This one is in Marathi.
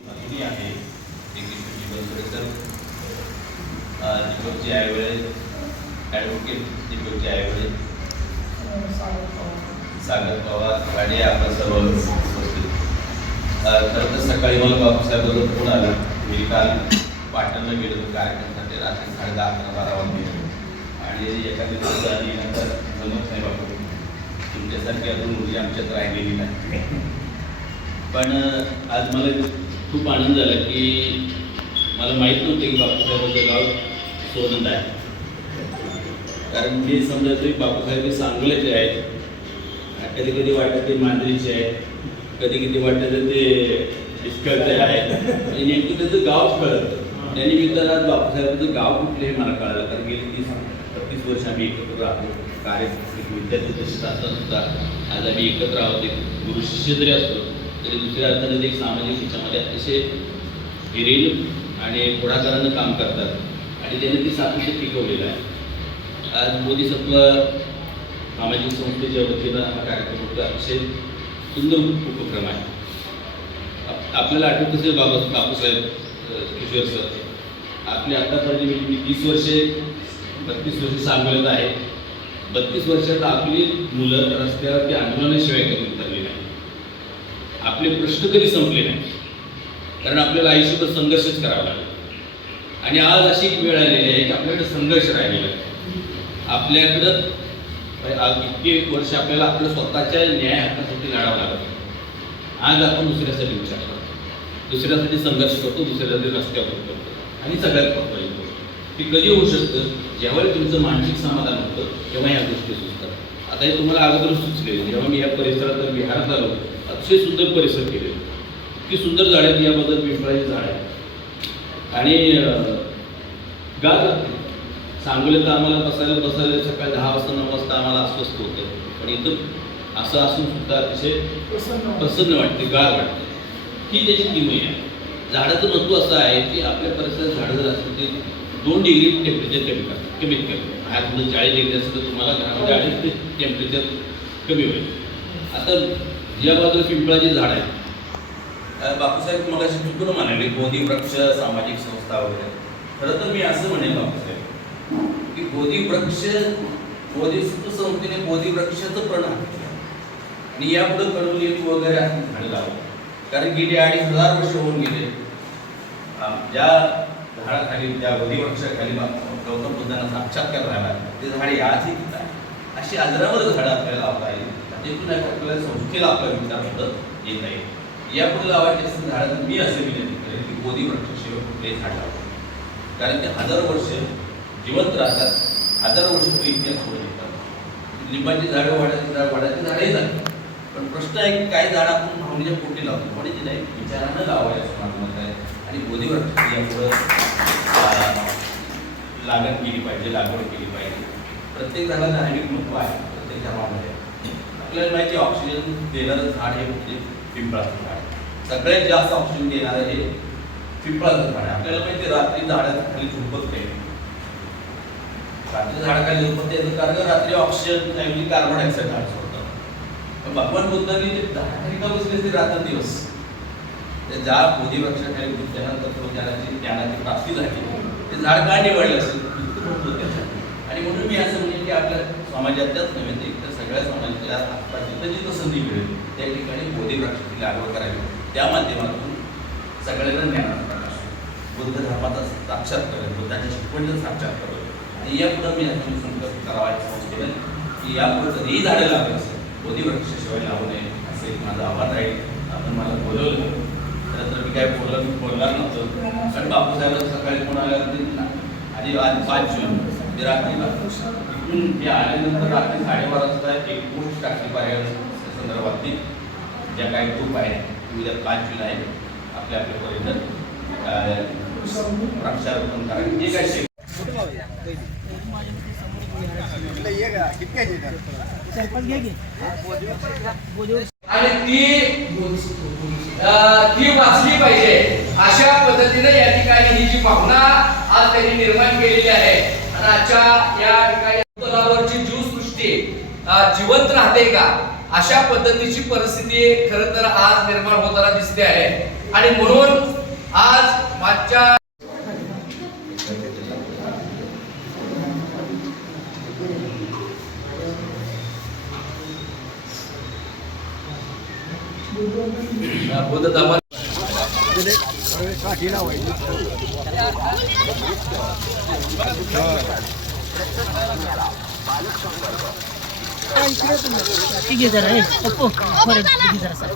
मागणी आहे degree principal sir Deepakji Aiwale advocate Deepakji Aiwale Sagar Pawar आणि आपण सर्व खरं तर सकाळी मला बापूसाहेबांचा फोन आला? मी काल पाटणला गेलो कार्यक्रमासाठी रात्री साडे दहा अकरा बारा वाजले. आणि एका दिवसात आली नंतर जमत नाही बाबा तुमच्यासारखी अजून मुली आमच्यात राहिलेली नाही. पण आज मला खूप आनंद झाला की मला माहीत नव्हते की बापूसाहेबांचं गाव सोनंद आहे. कारण मी समजायचं की बापूसाहेब हे सांगलेचे आहेत. कधी कधी वाटत ते मांजरीचे आहेत. कधी कधी वाटायचं ते इस्कळचे आहे. आणि नेमकं त्याचं गावच कळतं. त्यांनी तर आज बापूसाहेबांचं गाव कुठले हे मला कळालं कारण गेली तीस बत्तीस वर्ष आम्ही एकत्र राहतो कार्य विद्यार्थी तसेच असताना सुद्धा आज आम्ही एकत्र आहोत. एक गुरु शिष्य जरी असतो तरी दुसऱ्या अर्थाने एक सामाजिक ह्याच्यामध्ये अतिशय हिरेल आणि पुढाकारानं काम करतात. आणि त्यांनी ती सातत्य टिकवलेलं आहे. आज बोधिसत्व सामाजिक संस्थेच्या वतीनं हा कार्यक्रम होता अतिशय सुंदर उपक्रम आहे. आप- आपल्याला आठवत असेल बाबा बापूसाहेब किशोर सर. आपली आत्तापर्यंत मी मी तीस वर्षे बत्तीस वर्षे सांगोल्यात आहे. बत्तीस वर्षात आपली मुलं रस्त्यावरती आंदोलनाशिवाय कधी उतरली नाही. आपले प्रश्न कधी संपले नाही. कारण आपल्याला आयुष्यभर संघर्षच करावा लागला आणि आज अशी एक वेळ आलेली आहे की आपल्याकडे संघर्ष राहिलेला आहे. आपल्याकडं म्हणजे इतके वर्ष आपल्याला आपल्या स्वतःच्या न्याय हक्कासाठी लढावं लागत आज आपण दुसऱ्यासाठी विचार करतो. दुसऱ्यासाठी संघर्ष करतो दुसऱ्यासाठी रस्त्यावर करतो. आणि सगळ्यात महत्त्वाची गोष्ट ती कधी होऊ शकतं ज्यावेळी तुमचं मानसिक समाधान होतं तेव्हा ह्या गोष्टी सुचतात. आता हे तुम्हाला अगोदर सुचले. जेव्हा मी या परिसरात विहारात आलो अतिशय सुंदर परिसर केले इतकी सुंदर झाड आहेत याबद्दल पिंपळाची झाड आहे आणि गाज लागते सांगोलीत आम्हाला बसायला बसायला सकाळी दहा वाजता नऊ वाजता आम्हाला अस्वस्थ होतं. पण इथं असं असून सुद्धा अतिशय प्रसन्न वाटते. गार वाटते. ही त्याची किमया आहे. झाडाचं महत्त्व असं आहे की आपल्या परिसरात झाडं जर असतील ते दोन डिग्री टेम्परेचर कमी करतात कमीत कमी बाहेर तुमचं चाळीस डिग्री असेल तर तुम्हाला घरामध्ये अडीच ते टेम्परेचर कमी होईल. आता या बाजूला पिंपळाची झाड आहे बापूसाहेब अशी चुकून म्हणाले बोधी वृक्ष सामाजिक संस्था वगैरे. खरं तर मी असं म्हणेन बापूसाहेब की बोधी वृक्ष बोधिसत्व संस्थेने बोधी वृक्षाचं प्रण आणि यापुढे कडुलिंब वगैरे असं झाडं लावलं कारण गेली अडीच हजार वर्ष होऊन गेले. ज्या झाडाखाली ज्या बोधी वृक्षाखाली गौतम बुद्धांना साक्षात्कार झाला ते झाड आजही तिथं आहे. अशी अजरावर झाडं आपल्याला लावता येईल. तिथून आपल्याला संस्थेला आपला विचार सुद्धा येत आहे यापुढे लावायचे असं झाडं मी असे विनंती करेन की बोधी वृक्षाशिवाय कुठलेही झाड लावतो कारण ते हजार वर्ष जिवंत राहतात. हजार वर्ष तो इतिहास पुढे येतात लिंबाची झाडं वाड्याची झाड वाड्याची झाडंही जातात पण प्रश्न आहे की काही झाड आपण भावनेच्या पोटी लावतो? पण ते नाही. विचारानं लावायला असं माझं मत आहे आणि बोधीवर यापुढं लागण केली पाहिजे लागवड केली पाहिजे. प्रत्येक झाडाला धार्मिक महत्त्व आहे. प्रत्येक झाडामध्ये. आपल्याला माहिती आहे, ऑक्सिजन देणारं झाड हे म्हणजे पिंपळाचं झाड सगळ्यात जास्त ऑक्सिजन देणारं हे पिंपळाचं झाड आहे. आपल्याला माहिती आहे, रात्री झाडाखाली झोपत नाही. रात्री झाडाखाली पण त्याचं कारण रात्री ऑक्सिजन ऐवजी कार्बन डायऑक्साईड झाड सोडतात. पण भगवान बुद्धांनी ते झाडाखाली का बसले ते रात्र दिवस? ते ज्या बोधी वृक्षाखाली बुद्धानंतर तत्वज्ञानाची ज्ञानाची प्राप्ती झाली. ते झाड का निवडलं असेल? आणि म्हणून मी असं म्हणेन की आपल्या समाजातल्याच नव्हे तर इतर सगळ्या समाजातल्या आसपास जिथं जिथं संधी मिळेल त्या ठिकाणी बोधी वृक्षाची लागवड करावी. त्या माध्यमातून सगळ्यांना ज्ञानाचा प्रकाश बुद्ध धर्माचा साक्षात करेल बुद्धाच्या शिकवणीचा साक्षात करेल आणि यापुढं मी असं संकल्प करावा या संस्थेने की यापुढे कधीही झाडं लावली असेल बोधी वृक्षाशिवाय लावू नये असे एक माझं आव्हान राहील. आपण मला बोलवलं. खरं तर मी काय बोललं मी बोलणार नव्हतं. कारण बापूसाहेब सकाळी फोन आल्यावरती आणि आज पाच जून ते रात्रीला. इकडून ते आल्यानंतर रात्री साडेबारा वाजता एक पोस्ट टाकली पर्यावरण संदर्भातली ज्या काही ग्रुप आहे उद्या पाच जून आहे. आपल्या आपल्या पर्यंत वृक्षारोपण करायचं जे काही आणि ती अं, ती वाचली पाहिजे. अशा पद्धतीने या ठिकाणी ही जी भावना आज त्यांनी निर्माण केलेली आहे. आणि आजच्या या ठिकाणी जीवसृष्टी जिवंत राहते का? अशा पद्धतीची परिस्थिती खर तर आज निर्माण होताना दिसते आहे. आणि म्हणून आज मागच्या बुद्ध धर्म ठीक जरा ए, पप्पू बरं आहे जरा सर